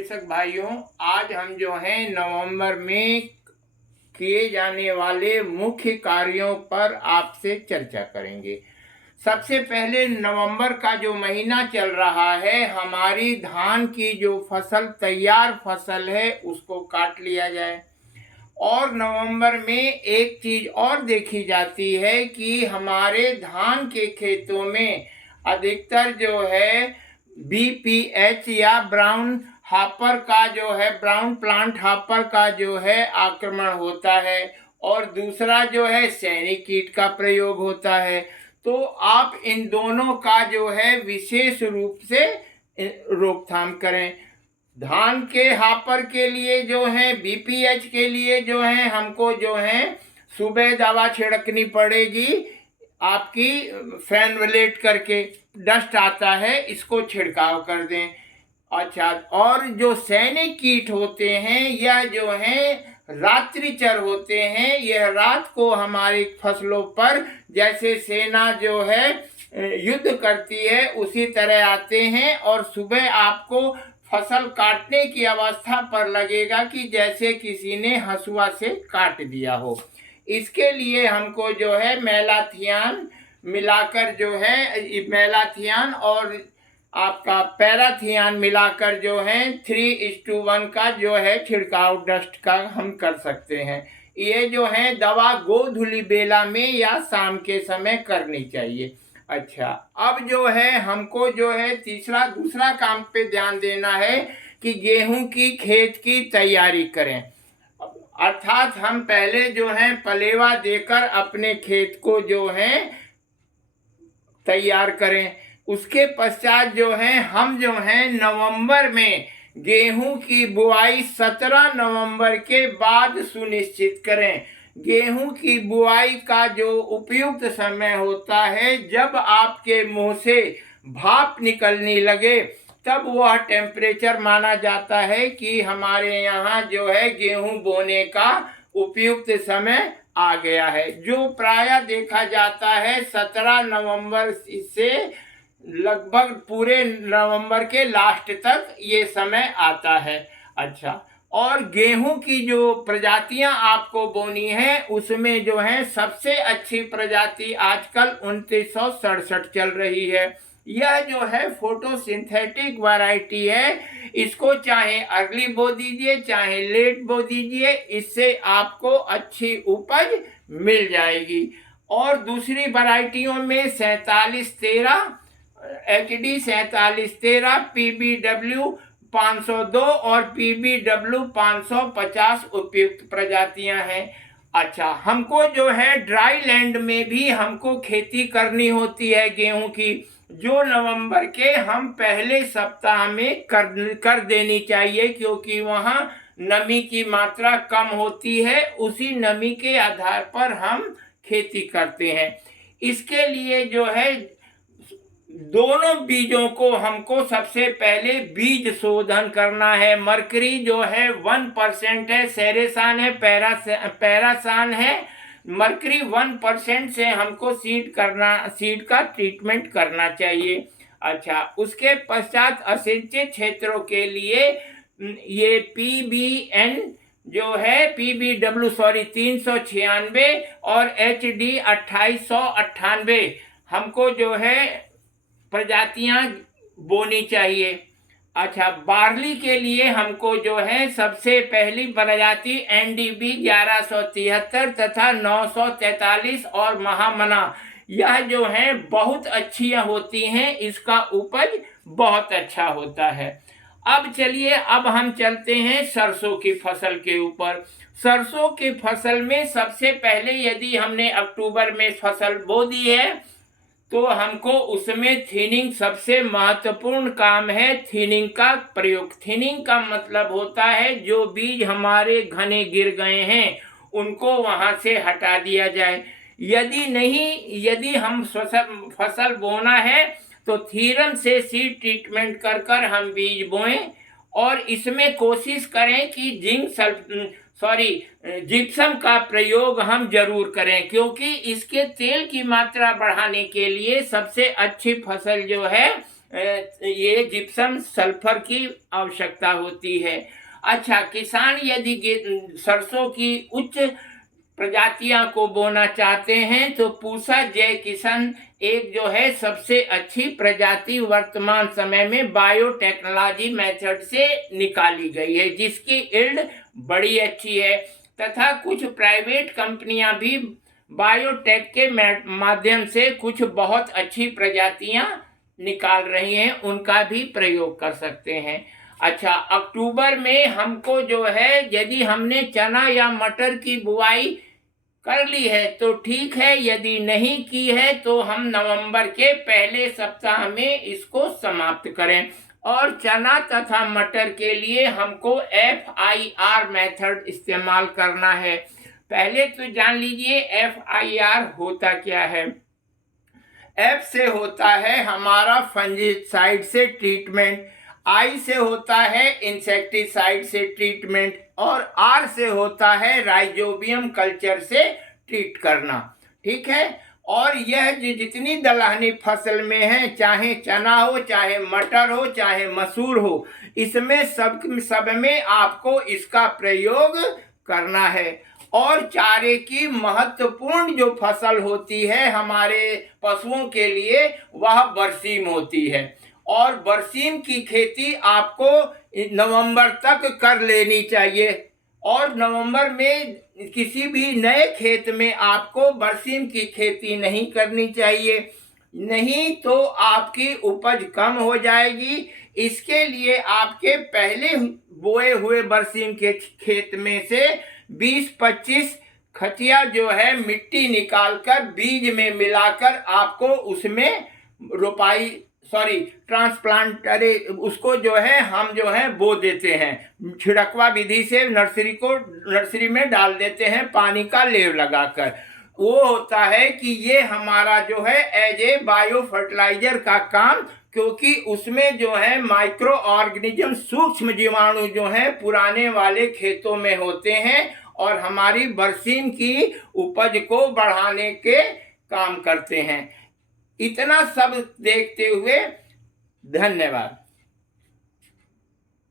दर्शक भाइयों, आज हम जो हैं नवंबर में किए जाने वाले मुख्य कार्यों पर आपसे चर्चा करेंगे। सबसे पहले नवंबर का जो महीना चल रहा है, हमारी धान की जो फसल तैयार फसल है उसको काट लिया जाए। और नवंबर में एक चीज और देखी जाती है कि हमारे धान के खेतों में अधिकतर जो है BPH या ब्राउन हापर का जो है ब्राउन प्लांट हापर का जो है आक्रमण होता है, और दूसरा जो है सैनिक कीट का प्रयोग होता है। तो आप इन दोनों का जो है विशेष रूप से रोकथाम करें। धान के हापर के लिए जो है BPH के लिए जो है हमको जो है सुबह दवा छिड़कनी पड़ेगी। आपकी फेनवलेट करके डस्ट आता है, इसको छिड़काव कर दें। अच्छा, और जो सैनिक कीट होते हैं यह जो है रात्रिचर होते हैं। यह रात को हमारी फसलों पर जैसे सेना जो है युद्ध करती है उसी तरह आते हैं, और सुबह आपको फसल काटने की अवस्था पर लगेगा कि जैसे किसी ने हंसुआ से काट दिया हो। इसके लिए हमको जो है मेलाथियान मिलाकर जो है मेलाथियान और आपका पैराथियान मिलाकर जो है 3:1 का जो है छिड़काव डस्ट का हम कर सकते हैं। ये जो है दवा गोधूली बेला में या शाम के समय करनी चाहिए। अच्छा, अब जो है हमको जो है दूसरा काम पे ध्यान देना है कि गेहूं की खेत की तैयारी करें। अर्थात हम पहले जो है पलेवा देकर अपने खेत को जो है तैयार करें। उसके पश्चात जो है हम जो है नवंबर में गेहूं की बुआई 17 नवंबर के बाद सुनिश्चित करें। गेहूं की बुआई का जो उपयुक्त समय होता है जब आपके मुंह से भाप निकलने लगे, तब वह टेम्परेचर माना जाता है कि हमारे यहाँ जो है गेहूं बोने का उपयुक्त समय आ गया है, जो प्रायः देखा जाता है 17 नवंबर से लगभग पूरे नवंबर के लास्ट तक ये समय आता है। अच्छा, और गेहूं की जो प्रजातियां आपको बोनी है उसमें जो है सबसे अच्छी प्रजाति आजकल 2967 चल रही है। यह जो है फोटोसिंथेटिक वैरायटी है। इसको चाहे अर्ली बो दीजिए चाहे लेट बो दीजिए, इससे आपको अच्छी उपज मिल जाएगी। और दूसरी वैरायटियों में 4713 HD 4713, PBW 502 और PBW 550 उपयुक्त प्रजातियां हैं। अच्छा, हमको जो है ड्राई लैंड में भी हमको खेती करनी होती है गेहूं की, जो नवंबर के हम पहले सप्ताह में कर देनी चाहिए, क्योंकि वहाँ नमी की मात्रा कम होती है। उसी नमी के आधार पर हम खेती करते हैं। इसके लिए जो है दोनों बीजों को हमको सबसे पहले बीज शोधन करना है। मरकरी जो है 1% है, सेरेसान है, पैरासान है। मरकरी 1% से हमको सीड का ट्रीटमेंट करना चाहिए। अच्छा, उसके पश्चात असिंचित क्षेत्रों के लिए ये PBN जो है PBW 396 और HD 2898 हमको जो है प्रजातियां बोनी चाहिए। अच्छा, बार्ली के लिए हमको जो है सबसे पहली प्रजाति NDB 1173 तथा 943 और महामना, यह जो है बहुत अच्छी होती हैं। इसका उपज बहुत अच्छा होता है। अब चलिए, अब हम चलते हैं सरसों की फसल के ऊपर। सरसों की फसल में सबसे पहले यदि हमने अक्टूबर में फसल बो दी है तो हमको उसमें थिनिंग सबसे महत्वपूर्ण काम है। थिनिंग का प्रयोग, थिनिंग का मतलब होता है जो बीज हमारे घने गिर गए हैं उनको वहां से हटा दिया जाए। यदि हम फसल बोना है तो थीरम से सीड ट्रीटमेंट कर हम बीज बोएं, और इसमें कोशिश करें कि जिप्सम का प्रयोग हम जरूर करें, क्योंकि इसके तेल की मात्रा बढ़ाने के लिए सबसे अच्छी फसल जो है ये जिप्सम सल्फर की आवश्यकता होती है। अच्छा, किसान यदि सरसों की उच्च प्रजातियां को बोना चाहते हैं तो पूसा जय किसान एक जो है सबसे अच्छी प्रजाति वर्तमान समय में बायोटेक्नोलॉजी मेथड से निकाली गई है, जिसकी इल्ड बड़ी अच्छी है। तथा कुछ प्राइवेट कंपनियां भी बायोटेक के माध्यम से कुछ बहुत अच्छी प्रजातियां निकाल रही हैं, उनका भी प्रयोग कर सकते हैं। अच्छा, अक्टूबर में हमको जो है यदि हमने चना या मटर की बुआई कर ली है तो ठीक है, यदि नहीं की है तो हम नवंबर के पहले सप्ताह में इसको समाप्त करें। और चना तथा मटर के लिए हमको FIR मेथड इस्तेमाल करना है। पहले तो जान लीजिए FIR होता क्या है। F से होता है हमारा फंजीसाइड से ट्रीटमेंट, I से होता है इंसेक्टिसाइड से ट्रीटमेंट, और R से होता है राइजोबियम कल्चर से ट्रीट करना। ठीक है। और यह जितनी दलहनी फसल में है, चाहे चना हो, चाहे मटर हो, चाहे मसूर हो, इसमें सब में आपको इसका प्रयोग करना है। और चारे की महत्वपूर्ण जो फसल होती है हमारे पशुओं के लिए, वह बरसीम होती है। और बरसीम की खेती आपको नवंबर तक कर लेनी चाहिए। और नवंबर में किसी भी नए खेत में आपको बरसीम की खेती नहीं करनी चाहिए, नहीं तो आपकी उपज कम हो जाएगी। इसके लिए आपके पहले बोए हुए बरसीम के खेत में से 20-25 खटिया जो है मिट्टी निकालकर बीज में मिलाकर आपको उसमें ट्रांसप्लांटर उसको जो है हम जो है बो देते हैं। छिड़कवा विधि से नर्सरी में डाल देते हैं पानी का लेव लगाकर। वो होता है कि ये हमारा जो है एज ए बायो फर्टिलाइजर का काम, क्योंकि उसमें जो है माइक्रो ऑर्गेनिज्म सूक्ष्म जीवाणु जो है पुराने वाले खेतों में होते हैं और हमारी बरसीम की उपज को बढ़ाने के काम करते हैं। इतना सब देखते हुए धन्यवाद।